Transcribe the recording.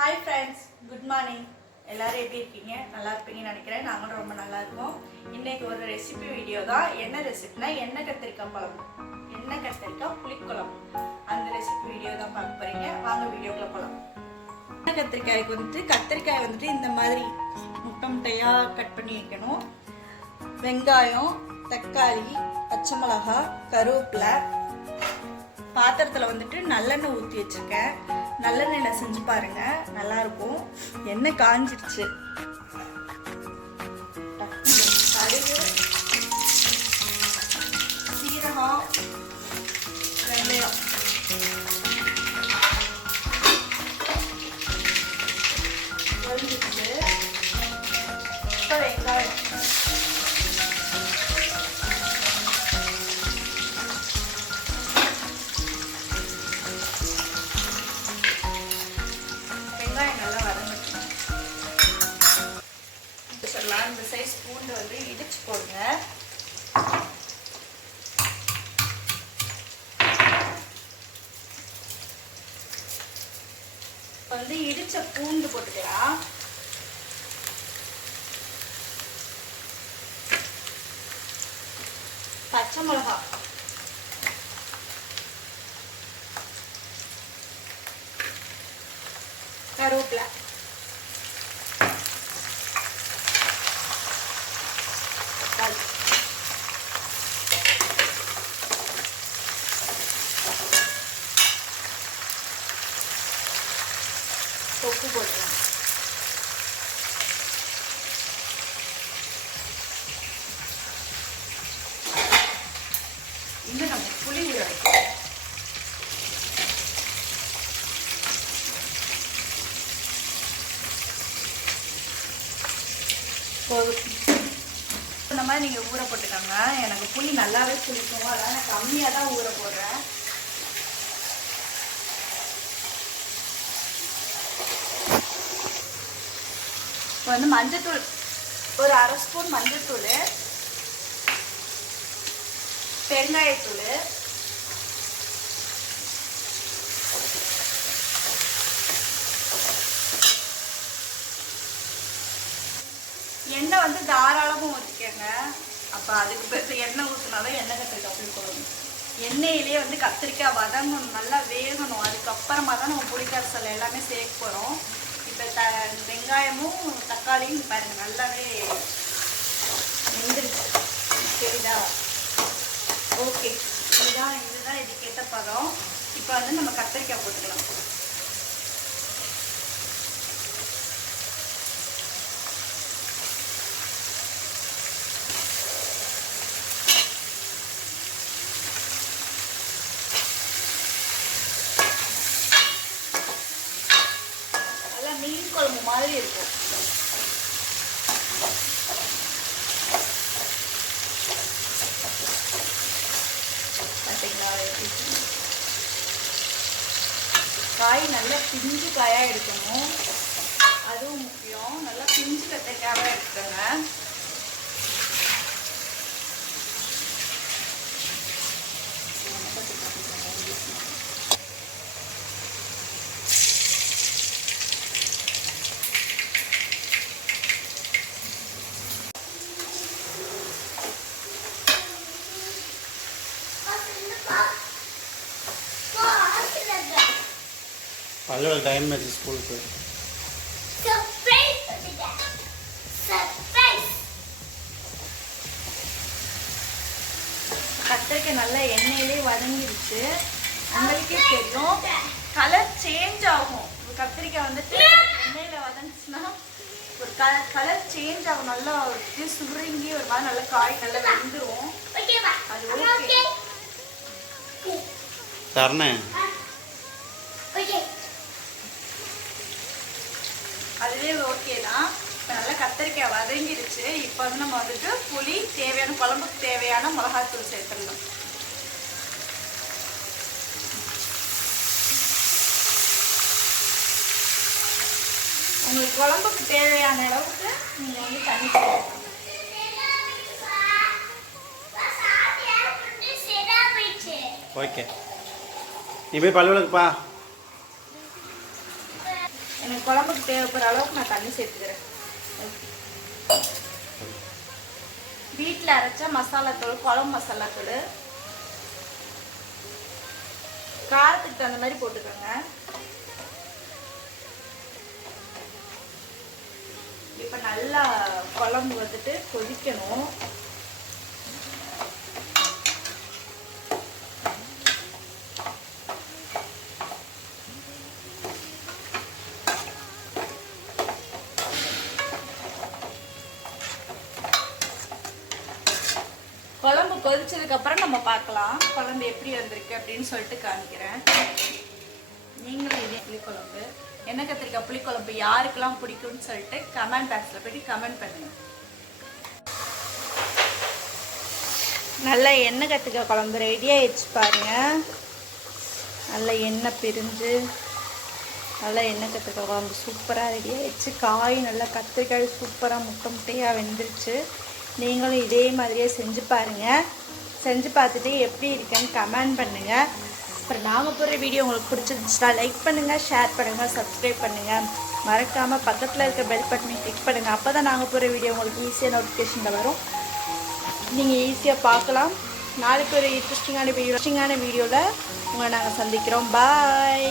Hi friends, good morning. எல்லோரும் எப்படி இருக்கீங்க? நல்லா இருப்பீங்கன்னு நினைக்கிறேன். நாங்களும் ரொம்ப நல்லா இருக்கோம். இன்றைக்கி ஒரு ரெசிபி வீடியோ தான். என்ன ரெசிபினா எண்ணெய் கத்திரிக்காய் குழம்பு, எண்ணெய் கத்திரிக்காய் புளிக்குழம்பு. அந்த ரெசிபி வீடியோ தான் பார்க்க போகிறீங்க. வாங்க வீடியோக்குள்ளே போகலாம். எண்ணெய் கத்திரிக்காய்க்கு கத்திரிக்காய் இந்த மாதிரி முட்டை முட்டையாக கட் பண்ணி வைக்கணும். வெங்காயம், தக்காளி, பச்சை மிளகாய், கருவேப்பிலை, பாத்திரத்தில் நல்லெண்ணெய் ஊற்றி வச்சுருக்கேன். நல்லெண்ணெயில் செஞ்சு பாருங்க, நல்லாயிருக்கும். எண்ணெய் காஞ்சிருச்சு. கடுகு, சீரகம், வெந்தயம், பொரிஞ்சிருச்சு. இப்போ வெங்காயம், நல்லா வதங்கட்டும். இந்த சைஸ் பூண்டு இடிச்சு போடுங்க. இடிச்ச பூண்டு போட்டுக்கலாம். பச்சை மிளகாய், கருவேப்பிலை, தக்காளி, உப்பு போட்டுக்கலாம். இன்னும் நம்ம புளி ஊற வைக்கலாம். இந்த மாதிரி நீங்கள் ஊற போட்டுக்கோங்க. எனக்கு புளி நல்லாவே புளிக்கும், அதனால் நான் கம்மியாக தான் ஊற போடுறேன். இப்போ மஞ்சத்தூள், ஒரு அரை ஸ்பூன் மஞ்சத்தூள், பெருங்காயத்தூள், எண்ணெய் தாராளமாக ஊற்றிக்கங்க. அப்போ அதுக்கு பிறகு எண்ணெய் ஊற்றினாலும் எண்ணெய் கத்திரிக்காய் புளி குழம்பு. எண்ணெயிலே கத்திரிக்காய் வதங்கணும், நல்லா வேகணும். அதுக்கப்புறமா தான் நம்ம புளிக்கரைசல் எல்லாமே சேர்க்க போகிறோம். இப்போ வெங்காயமும் தக்காளியும் பாருங்கள் நல்லாவே வெந்துருச்சு. சரிதா? ஓகே, இதுதான் இதுக்கேற்ற பதம். இப்போ நம்ம கத்திரிக்காய் போட்டுக்கலாம். மீன் குழம்பு மாதிரி இருக்கும். பார்த்தீங்களா? காய் நல்லா பிஞ்சு காயாக எடுக்கணும், அதுவும் முக்கியம். நல்லா பிஞ்சு கத்திரிக்காயாக எடுத்துக்கோங்க. பல்லோட டைம் ஆச்சு ஸ்கூலுக்கு. கத்திரிக்காய் நல்லா எண்ணெயிலே வதங்கிடுச்சு. உங்களுக்கே தெரியும், கலர் சேஞ்ச் ஆகும். கத்திரிக்காய் எண்ணெயில வதங்கிச்சுன்னா ஒரு கலர் சேஞ்ச் ஆகும். நல்லா சுருங்கி ஒரு மாதிரி நல்லா காய் நல்லா வெந்துடும். அது ஓகே தரணேன். அதுவே ஓகே தான். இப்போ நல்லா கத்திரிக்காய் வதங்கிடுச்சு. இப்போ நம்ம புளி, தேவையான குழம்புக்கு தேவையான மிளகாத்தூள் சேர்த்துடலாம். உங்களுக்கு குழம்புக்கு தேவையான அளவுக்கு நீங்கள் தண்ணி சேர்க்கணும். ஓகே, நீ போய் பல்லு விளக்குப்பா. என் குழம்புக்கு தேவைப்படுற அளவுக்கு நான் தண்ணி சேர்த்துக்கிறேன். வீட்டில் அரைச்ச மசாலாத்தூள், குழம்பு மசாலாத்தூள், காரத்துக்கு தகுந்த மாதிரி போட்டுக்கோங்க. இப்போ நல்லா குழம்பு வந்துட்டு கொதிக்கணும். குழம்பு கொதிச்சதுக்கப்புறம் நம்ம பார்க்கலாம் குழம்பு எப்படி வந்திருக்கு அப்படின்னு சொல்லிட்டு காமிக்கிறேன். நீங்களும் இதே புளிக்குழம்பு, எண்ணெய் கத்திரிக்காய் புளிக்குழம்பு யாருக்கெல்லாம் பிடிக்கும்னு சொல்லிட்டு கமெண்ட் பாக்ஸில் போய்ட்டு கமெண்ட் பண்ணுங்க. நல்லா எண்ணெய் கத்திரிக்காய் குழம்பு ரெடி ஆயிடுச்சு பாருங்க. நல்லா எண்ணெய் பிரிஞ்சு நல்லா எண்ணெய் கத்திரிக்காய் குழம்பு சூப்பராக ரெடி ஆயிடுச்சு. காய் நல்லா கத்திரிக்காய் சூப்பராக முட்டை முட்டையாக வெந்துருச்சு. நீங்களும் இதே மாதிரியே செஞ்சு பாருங்கள். செஞ்சு பார்த்துட்டு எப்படி இருக்குன்னு கமெண்ட் பண்ணுங்கள். அப்புறம் நாங்கள் போடுற வீடியோ உங்களுக்கு பிடிச்சிருந்துச்சுன்னா லைக் பண்ணுங்கள், ஷேர் பண்ணுங்கள், சப்ஸ்கிரைப் பண்ணுங்கள். மறக்காமல் பக்கத்தில் இருக்க பெல் பட்டனை கிளிக் பண்ணுங்கள். அப்போ தான் நாங்கள் போடுற வீடியோ உங்களுக்கு ஈஸியாக நோட்டிஃபிகேஷனில் வரும். நீங்கள் ஈஸியாக பார்க்கலாம். நாளைக்கு ஒரு இன்ட்ரெஸ்டிங்கான வீடியோவில் உங்களை நாங்கள் சந்திக்கிறோம். பாய்.